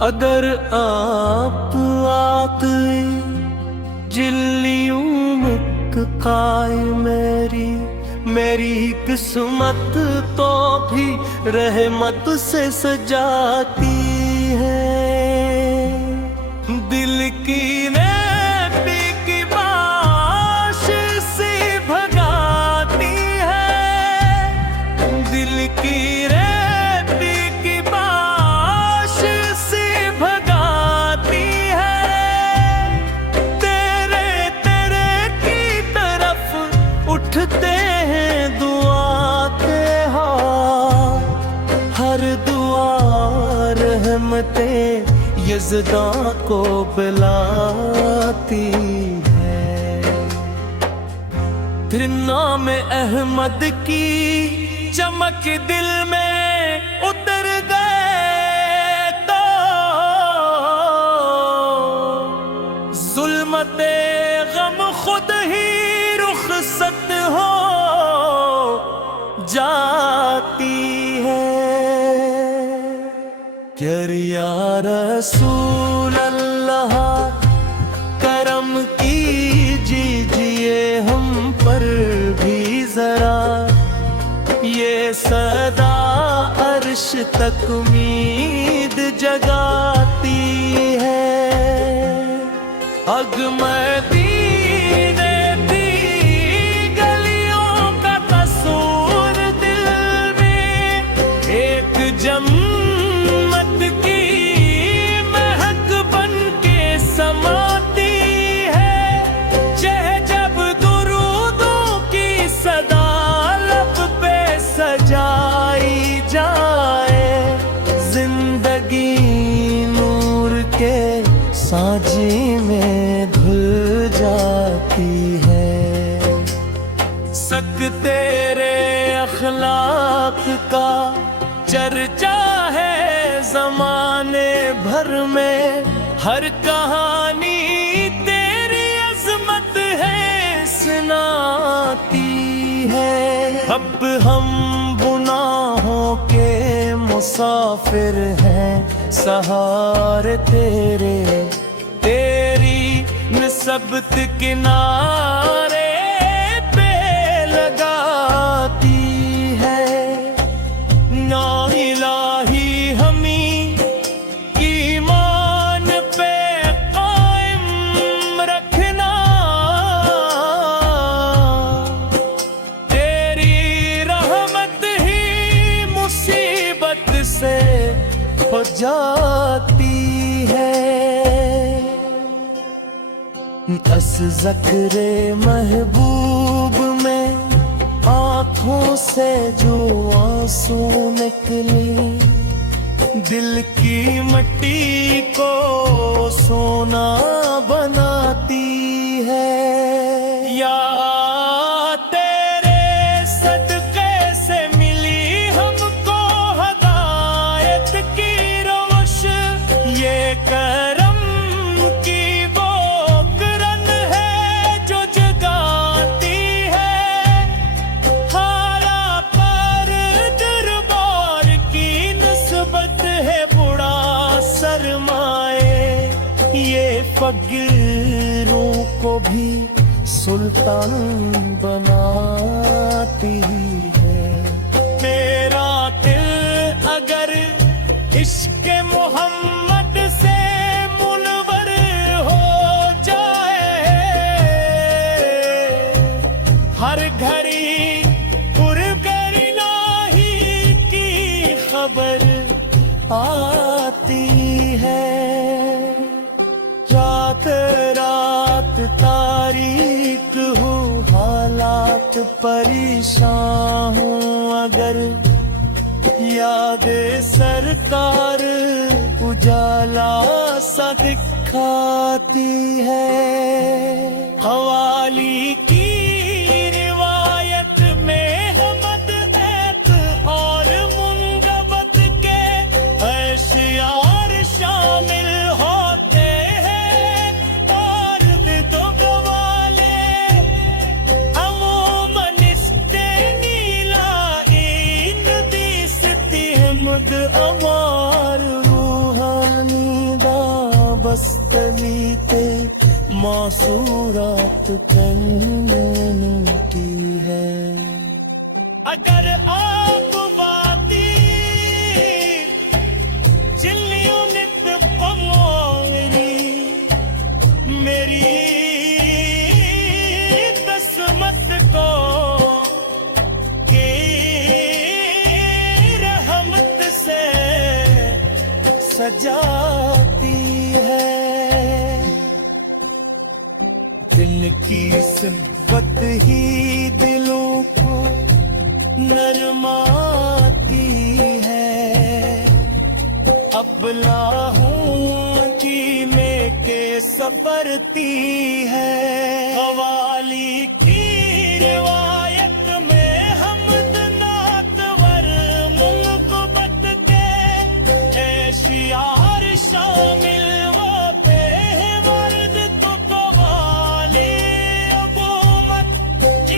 अगर आप आते जिल्लियों मुक खाए मेरी किस्मत तो भी रहमत से सजाती है। दिल की नेती की बाश से भगाती है, दिल की नेती की बाश से भगाती है। तेरे तेरे की तरफ उठते हैं दुआ के हाथ, हर दुआ रहमतें यज़दा को बुलाती है। फिर नाम अहमद की चमक दिल में उतर गए तो ज़ुल्मते गम खुद ही रुखसत हो जाती है। या रसूल अल्लाह करम कीजिए हम पर भी जरा, ये सदा अर्श तक उम्मीद जगाती है। अग मदीने दी गलियों का तस्वूर दिल में एक जन्नत की महक बन के समाती है। चाहे जब दुरूदों की सदा लब पे सजाई जाए, जिंदगी नूर के साँचे में धुल जाती है। सक तेरे अखलाक का चर्चा है ज़माने भर में, हर कहानी तेरी अज़मत है सुनाती है। अब हम गुनाहों के मुसाफिर हैं, सहारे तेरे तेरी निस्बत किनारे पे लगाती है। ना इलाही हमी ईमान पे कायम रखना, तेरी रहमत ही मुसीबत से हो जाती है। अस ज़क्रे महबूब में आँखों से जो आंसू निकली, दिल की मिट्टी को सोना बनाती है। या तेरे सदक़े से मिली हमको हदायत की रोश, ये करम की वो किरण है जो जगाती है। हारा पर दरबार की निस्बत है बुरा सरमाए, ये फकीरों को भी सुल्तान बनाती है। मेरा दिल अगर इश्क़ मोहम्मद से मुनव्वर हो जाए, हर घड़ी पुरकर इलाही की खबर आती है। रात रात तारीक हूँ, हालात परेशान हूँ, अगर याद सरकार उजाला सा दिखाती है। हवाली की रिवायत में हमद ऐत और मुंगबत के अशियार शामिल होते हैं, और भी तो गवाले अमूमन इस्ते नीला इन दी सिती हमद अमार रूहानी। बस्तमीते मासूरात कन्नूटी है। अगर आप वादी चिल्लियों नित पमोरी मेरी किस्मत को के रहमत से सजाती है। दिल की सिफत ही दिलों को नरमाती है। अबला हूँ की में के सफरती है। कवाली की रिवायत में हमद नातवर मुनक़बत के एशियार शामिल व पेहवर्द तो कवाली अबूमत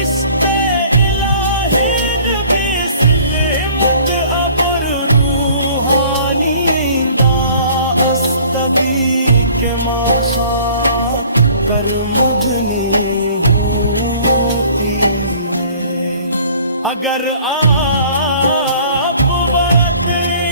इश्क़े इलाही नबी सिलमत अबर रूहानी दा अस्तबी के माशा कर मुझनी होती है। अगर आप बदले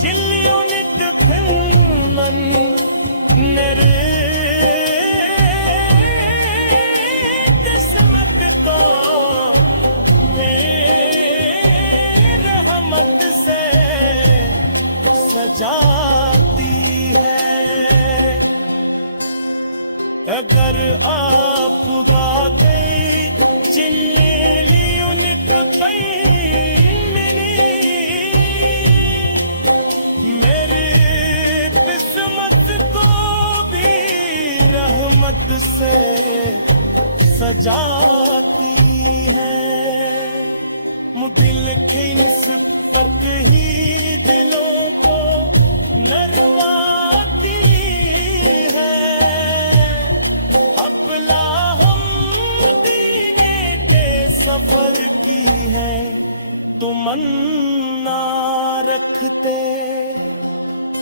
चिल्लियों नित फिल्मन नरे किस्मत को मेरी रहमत से सजाती है। अगर आप बातें चिल्लियों नित मेरी किस्मत को भी रहमत से सजाती है। दिल की निस्बत ही दिलों को नरमाती है। अपला हम दीने के सफर की है तमन्ना रखते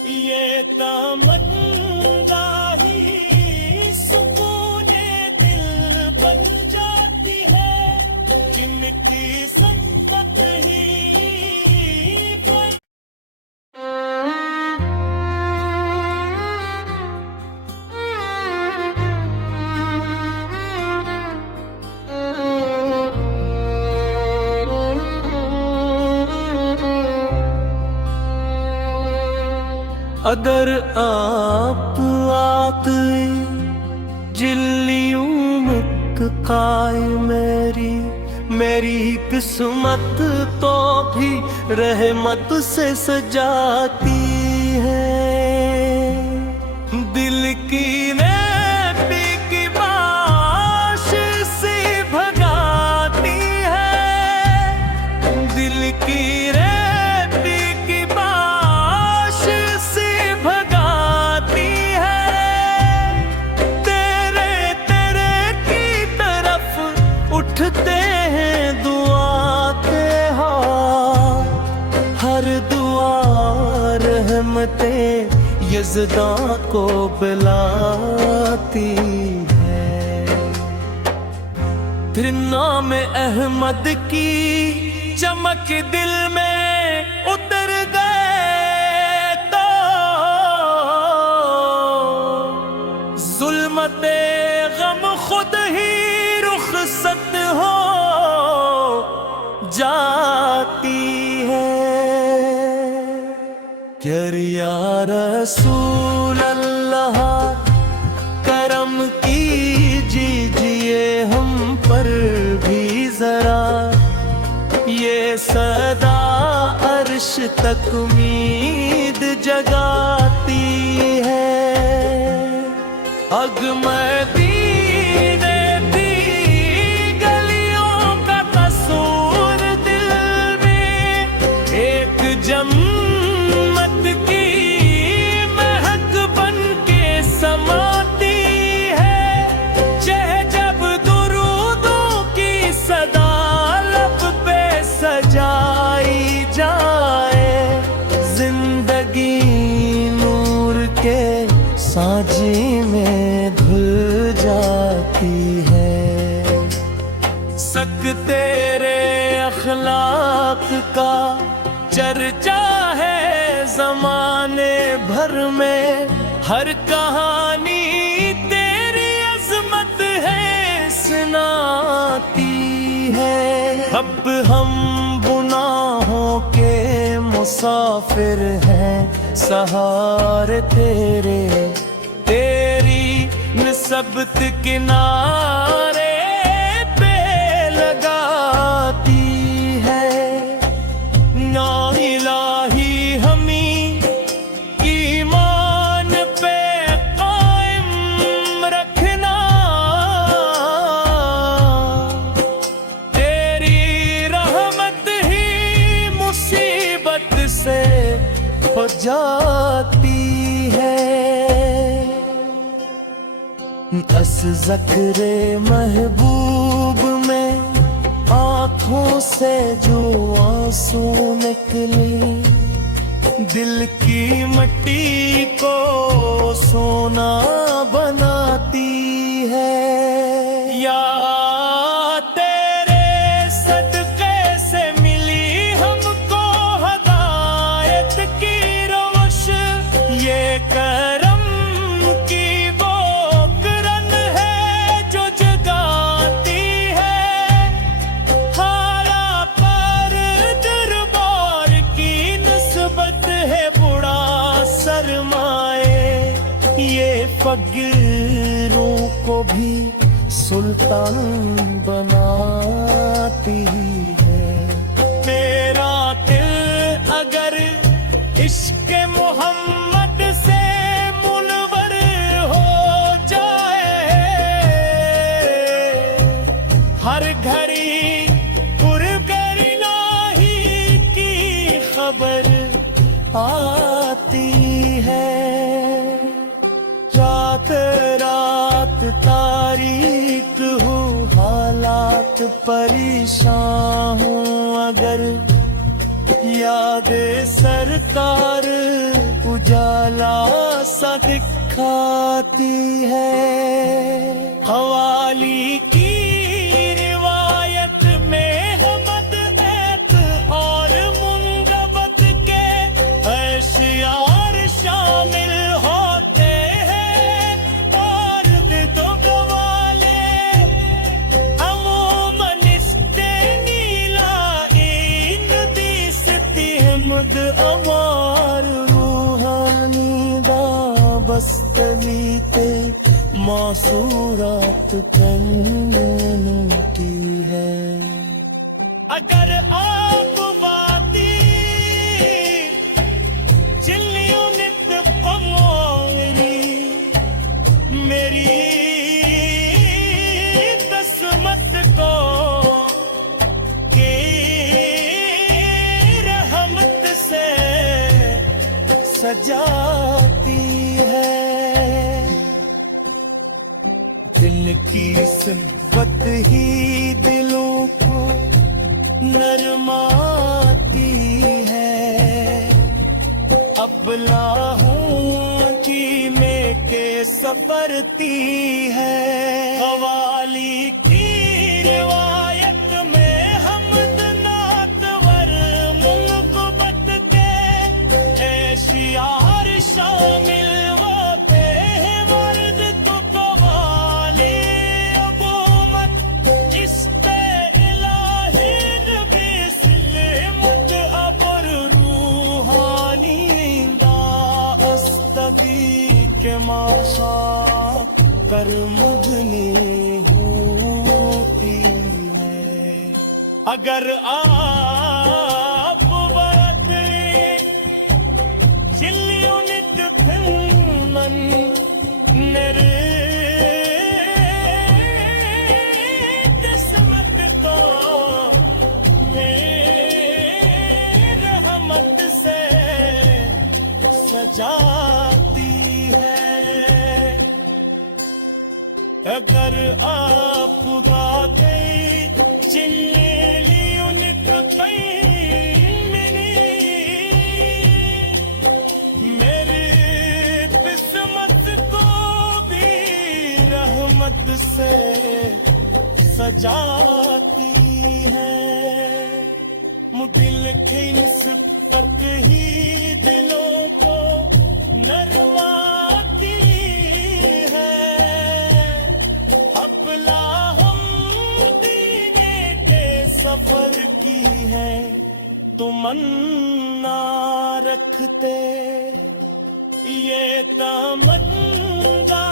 ये तमन्ना ही सुकूने दिल बन जाती है। जिनकी संतत ही अगर आप आते जिल्लियों मुक्त खाए मेरी किस्मत तो भी रहमत से सजाती है। दिल की नेपी की बाश से भगाती है। दिल की उठते हैं दुआ के हाथ हर दुआ रहमते यज़दा को बुलाती है। फिर नाम अहमद की चमक दिल में उतर गए तो ज़ुल्मते गम खुद ही रुख़सत हो जाती है। या रसूल अल्लाह करम कीजिए हम पर भी जरा। ये सदा अर्श तक उम्मीद जगाती है। अग जन्नत की महक बन के समाती है। चाह जब दुरूदों की सदा लब पे सजाई जाए जिंदगी नूर के जी में धुल जाती है। सक तेरे अखलाक का चर्चा है जमाने भर में, हर कहानी तेरी अजमत है सुनाती है। अब हम गुनाहों के मुसाफिर हैं, सहारे तेरे तेरी निस्बत किनारे पे लगाती है। ना इलाही हमी ईमान पे कायम रखना, तेरी रहमत ही मुसीबत से हो जाती है। अस ज़क्रे महबूब में आँखों से जो आंसू निकले, दिल की मिट्टी को सोना बनाती है। या तेरे सदक़े से मिली हमको हदायत की रोश, ये करम की वो किरण है जो जगाती है। हारा पर दरबार की निस्बत है बुरा सरमाए, ये फकीरों को भी सुल्तान बनाती है। मेरा दिल अगर इश्क़ मोहम्मद से मुनव्वर हो जाए, हर घड़ी पुरकर इलाही की खबर आती है। रात रात तारीक हूँ, हालात परेशान हूँ, अगर याद सरकार उजाला सा दिखाती है। हवाली की रिवायत में हमद ऐत और मुंगबत के अशियार शामिल होते हैं, और विदो गवाले अमूमन इस्तेनीला इन दिसती हमद अमार रूहानी दा बस्तवीते मासूरात कन्नूती है। अगर आप बाती चिल्लियों नित पमोरी, मेरी किस्मत को की रहमत से सजाती है। दिल की सिम्बत ही दिलों को नरमाती है। अब लाहूं की में के सफरती है। हवाली की रिवायत में हमद नातवर मुनक़बत के एशियार शामिल होते हैं। वर्द तो कवाली अबूमत इश्क़े इलाही नबी सिलमत अबर रूहानी दा अस्तबी के माशा कर मुगनी होती है। अगर आप बदले चिल्लियों नित फिल्मन नरे किस्मत तो मेरी रहमत से सजाती है। अगर आप बाते चिल्लियों नित मेरी किस्मत को से सजाती है। दिल खिंस पक ही दिलों को नरमाती है। अपना हम दीने के सफर की है तमन्ना रखते, ये तमन्ना